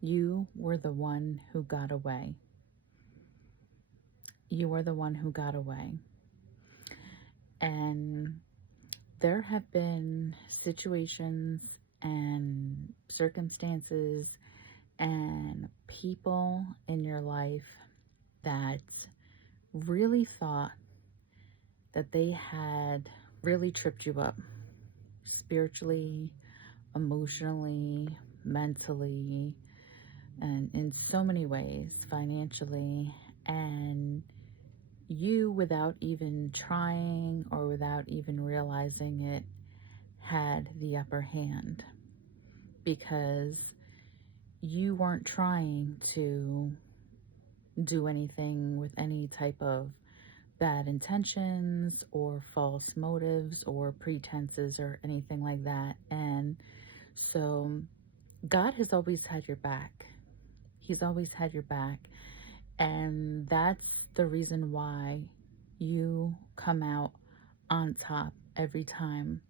You were the one who got away. You were the one who got away. And there have been situations and circumstances and people in your life that really thought that they had really tripped you up spiritually, emotionally, mentally, and in so many ways, financially. And you, without even trying or without even realizing it, had the upper hand because you weren't trying to do anything with any type of bad intentions or false motives or pretenses or anything like that. And so God has always had your back. He's always had your back. And that's the reason why you come out on top every time,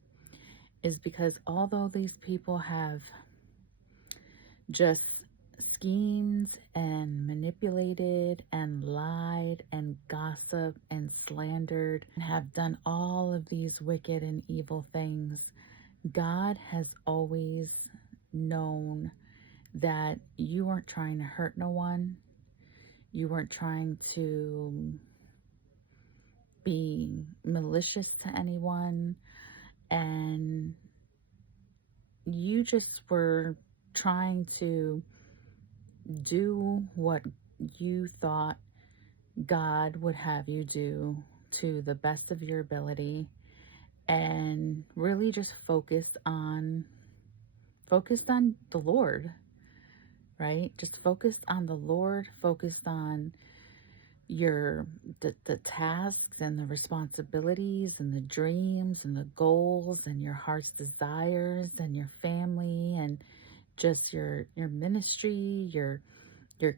is because although these people have just schemed and manipulated and lied and gossiped and slandered and have done all of these wicked and evil things, God has always known that you weren't trying to hurt no one. You weren't trying to be malicious to anyone. And you just were trying to do what you thought God would have you do to the best of your ability, and really just focused on the Lord, right? Just focused on the Lord, focused on the tasks and the responsibilities and the dreams and the goals and your heart's desires and your family and just your ministry, your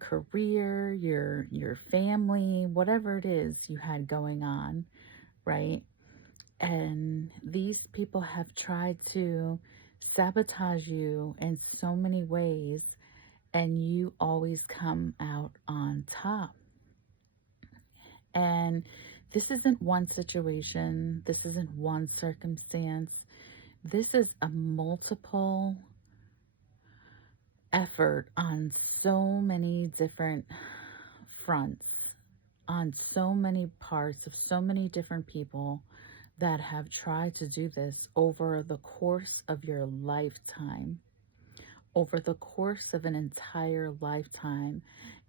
career, your family, whatever it is you had going on, right? And these people have tried to sabotage you in so many ways, and you always come out on top. And this isn't one situation, this isn't one circumstance. This is a multiple effort on so many different fronts, on so many parts of so many different people that have tried to do this over the course of your lifetime, over the course of an entire lifetime.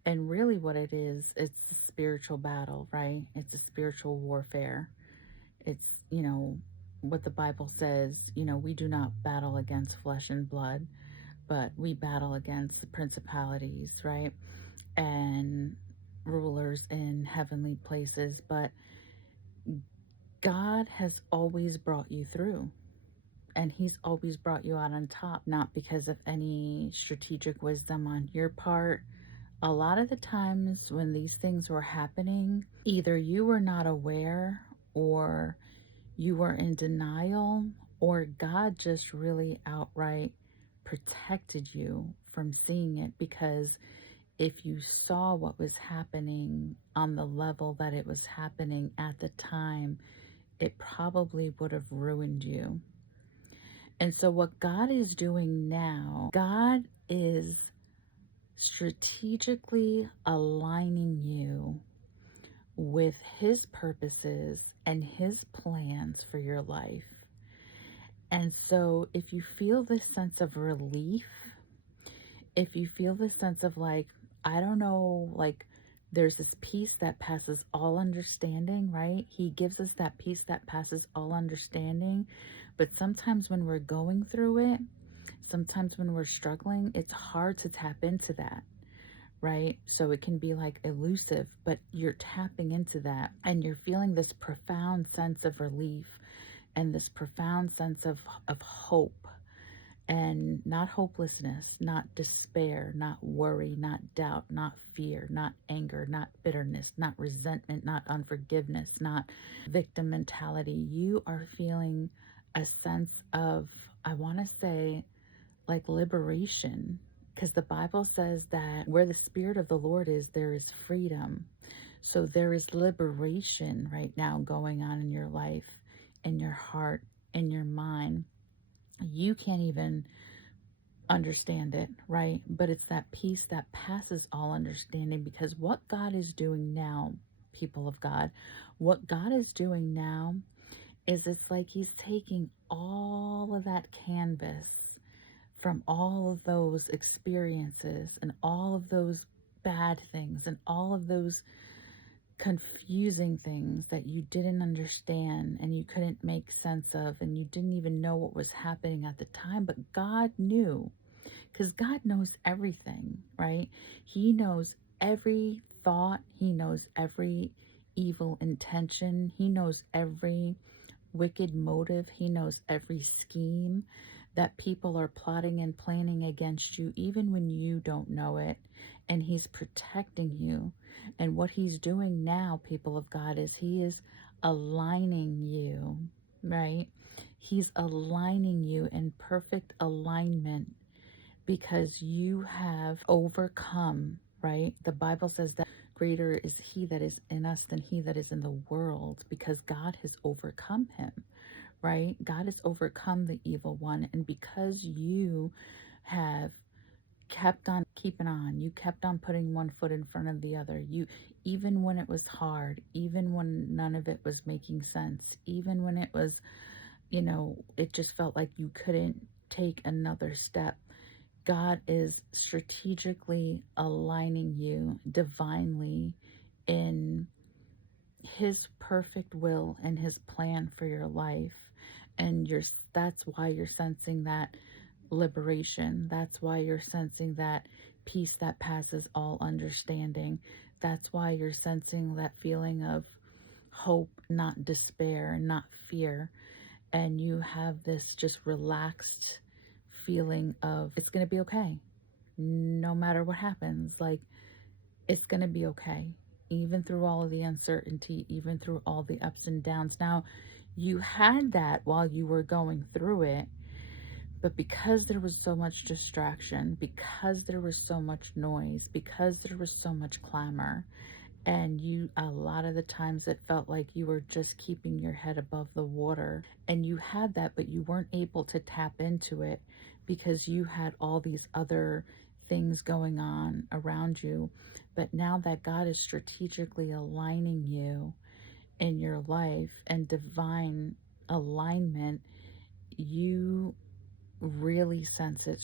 And really what it is, it's a spiritual battle, right? It's a spiritual warfare. It's, what the Bible says, we do not battle against flesh and blood, but we battle against the principalities, right? And rulers in heavenly places. But God has always brought you through, and He's always brought you out on top, not because of any strategic wisdom on your part. A lot of the times when these things were happening, either you were not aware, or you were in denial, or God just really outright protected you from seeing it, because if you saw what was happening on the level that it was happening at the time, it probably would have ruined you. And so what God is doing now, God is strategically aligning you with His purposes and His plans for your life. And so if you feel this sense of relief, if you feel this sense of there's this peace that passes all understanding, right? He gives us that peace that passes all understanding. But sometimes when we're going through it, sometimes when we're struggling, it's hard to tap into that, right? So it can be elusive, but you're tapping into that and you're feeling this profound sense of relief and this profound sense of hope. And not hopelessness, not despair, not worry, not doubt, not fear, not anger, not bitterness, not resentment, not unforgiveness, not victim mentality. You are feeling a sense of, I want to say, liberation. Because the Bible says that where the Spirit of the Lord is, there is freedom. So there is liberation right now going on in your life, in your heart, in your mind. You can't even understand it, right? But it's that peace that passes all understanding, because what God is doing now, people of God, what God is doing now is it's like he's taking all of that canvas from all of those experiences and all of those bad things and all of those confusing things that you didn't understand and you couldn't make sense of and you didn't even know what was happening at the time, but God knew, because God knows everything, right? He knows every thought, He knows every evil intention, He knows every wicked motive, He knows every scheme that people are plotting and planning against you, even when you don't know it. And He's protecting you. And what He's doing now, people of God, is He is aligning you, right? He's aligning you in perfect alignment because you have overcome, right? The Bible says that greater is He that is in us than he that is in the world, because God has overcome him, right? God has overcome the evil one. And because you have kept on keeping on, you kept on putting one foot in front of the other, you, even when it was hard, even when none of it was making sense, even when it was, it just felt like you couldn't take another step, God is strategically aligning you divinely in His perfect will and His plan for your life. And that's why you're sensing that liberation. That's why you're sensing that peace that passes all understanding. That's why you're sensing that feeling of hope, not despair, not fear. And you have this just relaxed feeling of it's going to be okay. No matter what happens, like it's going to be okay. Even through all of the uncertainty, even through all the ups and downs. Now, you had that while you were going through it, but because there was so much distraction, because there was so much noise, because there was so much clamor, and a lot of the times it felt like you were just keeping your head above the water, and you had that, but you weren't able to tap into it because you had all these other things going on around you. But now that God is strategically aligning you in your life and divine alignment, you really sense it